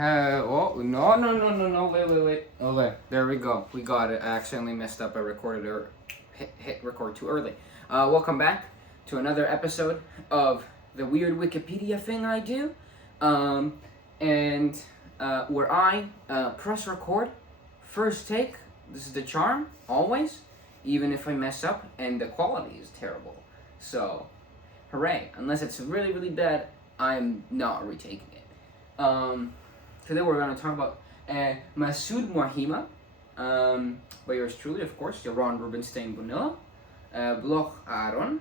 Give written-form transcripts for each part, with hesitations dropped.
Oh, no, wait. Okay, there we go. We got it. I accidentally messed up. I recorded or hit record too early. Welcome back to another episode of the weird Wikipedia thing I do. And where I press record, first take. This is the charm, always, even if I mess up and the quality is terrible. So, hooray. Unless it's really, really bad, I'm not retaking it. Today we're going to talk about Masoud Mwahima, by yours truly, of course, Yaron Rubenstein Bonilla, Bloch Aaron,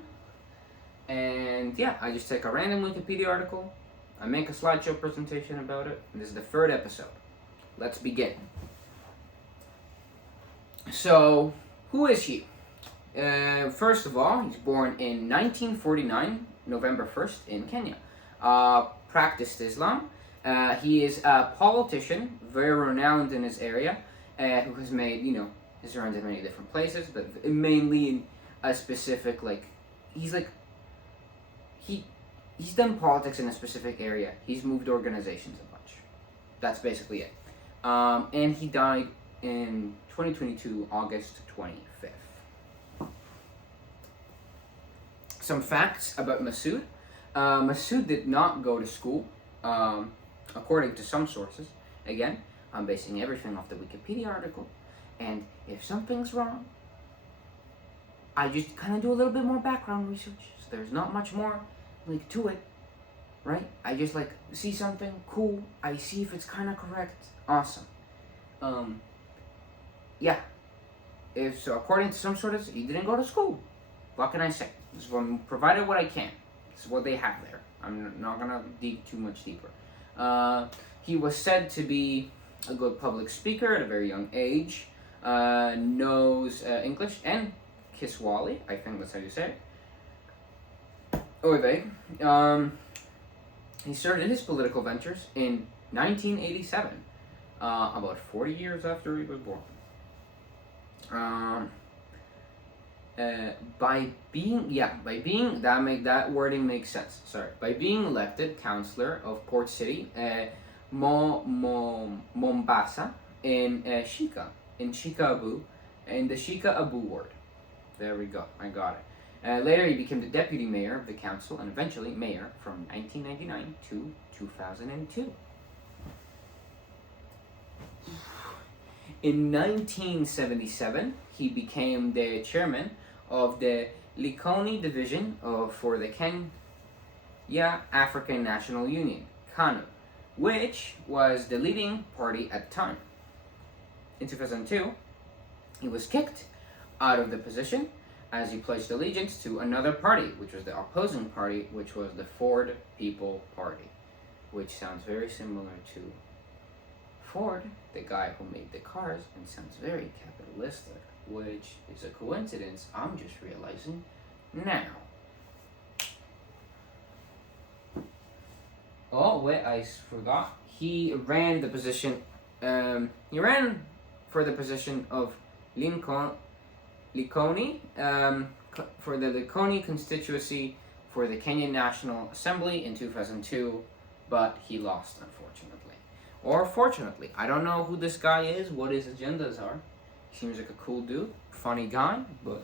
and yeah, I just take a random Wikipedia article, I make a slideshow presentation about it, and this is the third episode. Let's begin. So, who is he? First of all, he's born in 1949, November 1st, in Kenya. Practiced Islam. He is a politician, very renowned in his area, who has made, his runs in many different places, but mainly in a specific, he's done politics in a specific area. He's moved organizations a bunch. That's basically it. And he died in 2022, August 25th. Some facts about Masoud. Masoud did not go to school. According to some sources. Again, I'm basing everything off the Wikipedia article, and if something's wrong, I just kind of do a little bit more background research. So there's not much more to it, right? I just see something cool, I see if it's kind of correct. Awesome. Yeah. If so, according to some sources, he didn't go to school. What can I say? This one provided what I can. This is what they have there. I'm not gonna dig too much deeper. He was said to be a good public speaker at a very young age, knows English and Kiswahili, I think that's how you say it. Or they. He started his political ventures in 1987, about 40 years after he was born. By being that wording makes sense. Sorry, by being elected councillor of Port City, Mombasa, in Shika Abu, in the Shika Abu ward. There we go. I got it. Later, he became the deputy mayor of the council and eventually mayor from 1999 to 2002. In 1977, he became the chairman of the Likoni division for the Kenya African National Union, KANU, which was the leading party at the time. In 2002, he was kicked out of the position as he pledged allegiance to another party, which was the opposing party, which was the Ford People Party, which sounds very similar to Ford, the guy who made the cars, and sounds very capitalistic, which is a coincidence I'm just realizing now. Oh wait, I forgot. He ran the position. He ran for the position of Likoni, for the Likoni constituency for the Kenyan National Assembly in 2002, but he lost, unfortunately. Or fortunately, I don't know who this guy is, what his agendas are. He seems like a cool dude, funny guy, but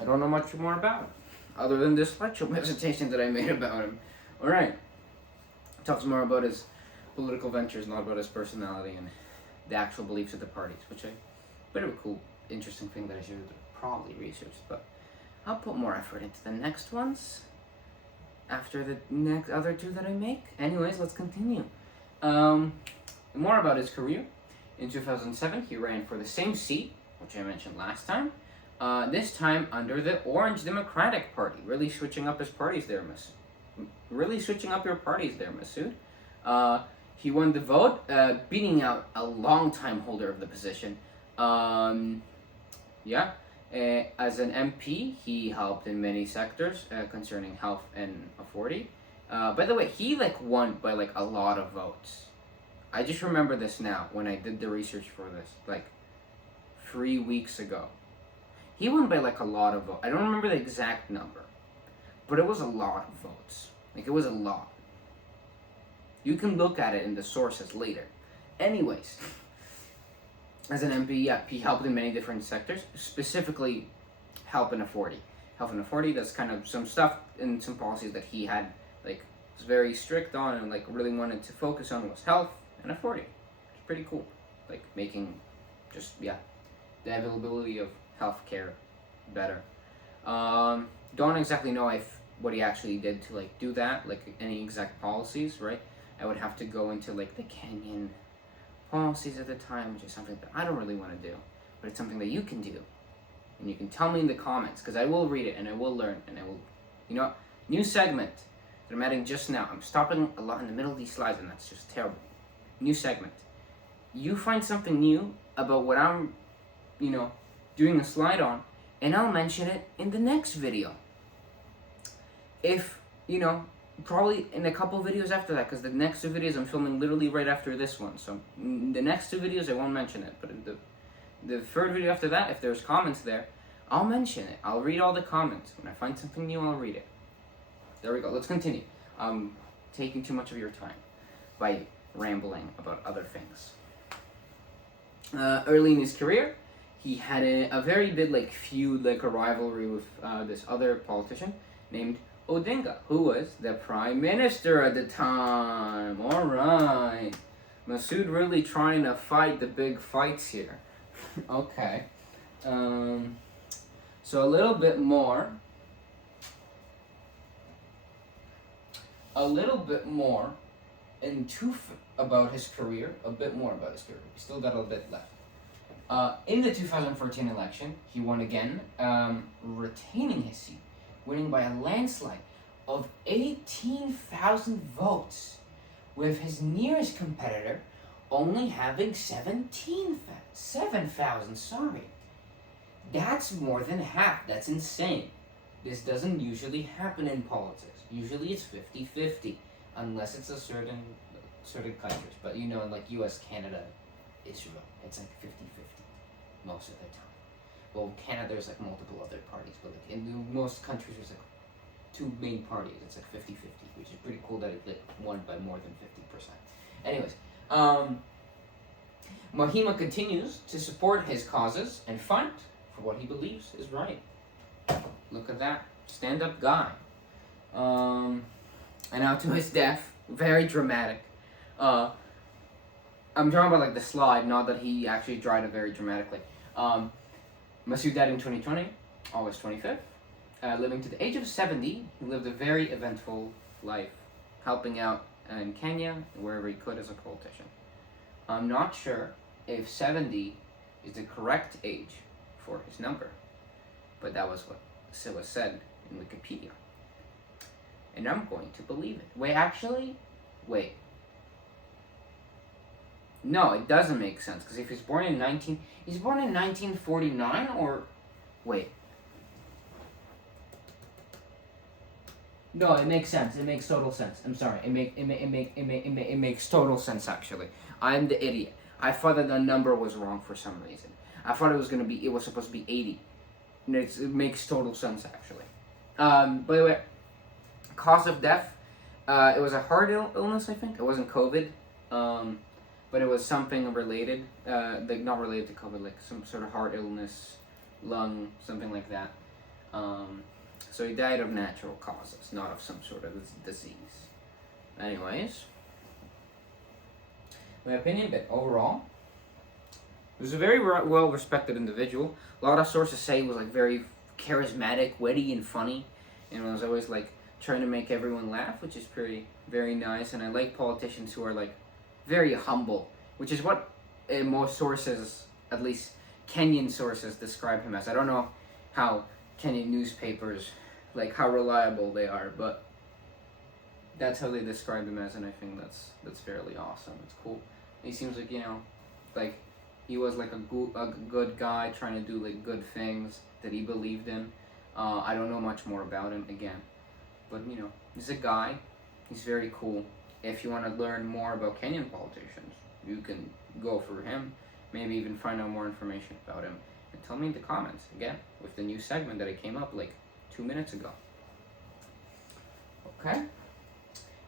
I don't know much more about him, other than this slideshow presentation that I made about him. Alright, talks more about his political ventures, not about his personality and the actual beliefs of the parties, which is a bit of a cool, interesting thing that I should have probably researched, but I'll put more effort into the next ones after the next other two that I make. Anyways, let's continue. More about his career. In 2007, he ran for the same seat, which I mentioned last time, this time under the Orange Democratic Party. Really switching up his parties there, Really switching up your parties there, Masoud. He won the vote, beating out a long-time holder of the position. As an MP, he helped in many sectors concerning health and authority. By the way, he won by a lot of votes. I just remember this now when I did the research for this, 3 weeks ago. He won by a lot of votes. I don't remember the exact number, but it was a lot of votes. It was a lot. You can look at it in the sources later. Anyways, as an MP, yeah, he helped in many different sectors, specifically health and affordability. Health and affordability, that's kind of some stuff and some policies that he had, like, was very strict on and, like, really wanted to focus on was health and affordability. It's pretty cool. Like, making just, yeah, the availability of healthcare better. Don't exactly know if what he actually did to, like, do that, like, any exact policies, right? I would have to go into, like, the Kenyan policies at the time, which is something that I don't really want to do, but it's something that you can do. And you can tell me in the comments, because I will read it, and I will learn, and I will, you know, new segment that I'm adding just now. I'm stopping a lot in the middle of these slides, and that's just terrible. New segment. You find something new about what I'm, you know, doing a slide on, and I'll mention it in the next video. If, you know, probably in a couple videos after that, because the next two videos I'm filming literally right after this one. So in the next two videos I won't mention it, but in the third video after that, if there's comments there, I'll mention it. I'll read all the comments. When I find something new, I'll read it. There we go. Let's continue. I'm taking too much of your time by rambling about other things. Early in his career, he had a very big, like, feud, like a rivalry with this other politician named Odinga, who was the prime minister at the time. All right. Masoud really trying to fight the big fights here. Okay. So a little bit more about his career. We still got a bit left. In the 2014 election, he won again, retaining his seat, winning by a landslide of 18,000 votes, with his nearest competitor only having 7,000, sorry. That's more than half. That's insane. This doesn't usually happen in politics. Usually it's 50-50, unless it's a certain countries. But you know, in like US, Canada, Israel, it's like 50-50 most of the time. Well, Canada, there's like multiple other parties, but like in most countries, there's like two main parties. It's like 50-50, which is pretty cool that it won by more than 50%. Anyways, Mwahima continues to support his causes and fight for what he believes is right. Look at that. Stand-up guy. And now to his death. Very dramatic. I'm talking about like the slide, not that he actually died it very dramatically. Masoud died in 2020, August 25th. Living to the age of 70, he lived a very eventful life, helping out in Kenya, wherever he could as a politician. I'm not sure if 70 is the correct age for his number, but that was what was said in Wikipedia. And I'm going to believe it. Wait. No, it doesn't make sense, because if he's born in 1949, or, wait. No, it makes sense. It makes total sense. I'm sorry. It makes total sense, actually. I'm the idiot. I thought that the number was wrong for some reason. I thought it was supposed to be 80. It makes total sense, actually. By the way, cause of death, it was a heart illness, I think. It wasn't COVID, but it was something related, like not related to COVID, like some sort of heart illness, lung, something like that. So he died of natural causes, not of some sort of disease. Anyways, my opinion, but overall, he was a very well-respected individual. A lot of sources say he was like very charismatic, witty, and funny, and was always like trying to make everyone laugh, which is very nice. And I like politicians who are like very humble, which is what most sources, at least Kenyan sources, describe him as. I don't know how Kenyan newspapers, like how reliable they are, but that's how they describe him as, and I think that's fairly awesome. It's cool. He seems like, you know, like he was like a good guy trying to do like good things that he believed in. I don't know much more about him again, but you know, he's a guy. He's very cool. If you want to learn more about Kenyan politicians, you can go for him. Maybe even find out more information about him. And tell me in the comments, again, with the new segment that I came up like 2 minutes ago. Okay?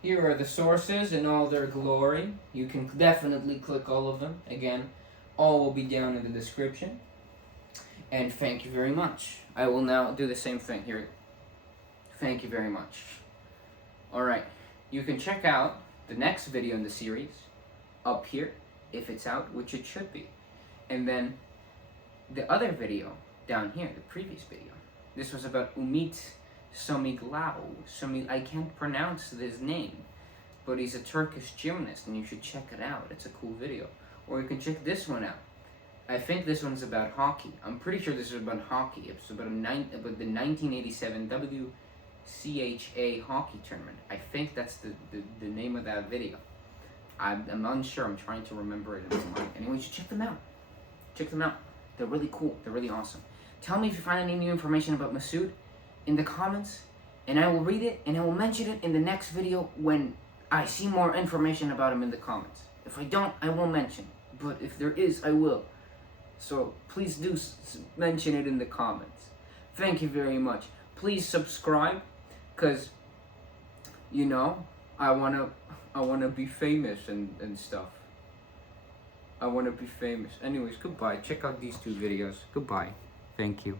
Here are the sources in all their glory. You can definitely click all of them. Again, all will be down in the description. And thank you very much. I will now do the same thing here. Thank you very much. Alright, you can check out the next video in the series up here, if it's out, which it should be. And then the other video down here, the previous video. This was about Umit Somiglao. I can't pronounce his name, but he's a Turkish gymnast, and you should check it out. It's a cool video. Or you can check this one out. I think this one's about hockey. I'm pretty sure this is about hockey. It's about the 1987 WCHA hockey tournament. I think that's the name of that video. I'm unsure. I'm trying to remember it in my mind. Anyway, you should check them out. Check them out. They're really cool. They're really awesome. Tell me if you find any new information about Masoud in the comments, and I will read it, and I will mention it in the next video when I see more information about him in the comments. If I don't, I won't mention. But if there is, I will. So please do mention it in the comments. Thank you very much. Please subscribe, because, you know, I wanna be famous and stuff. I wanna be famous. Anyways, goodbye. Check out these two videos. Goodbye. Thank you.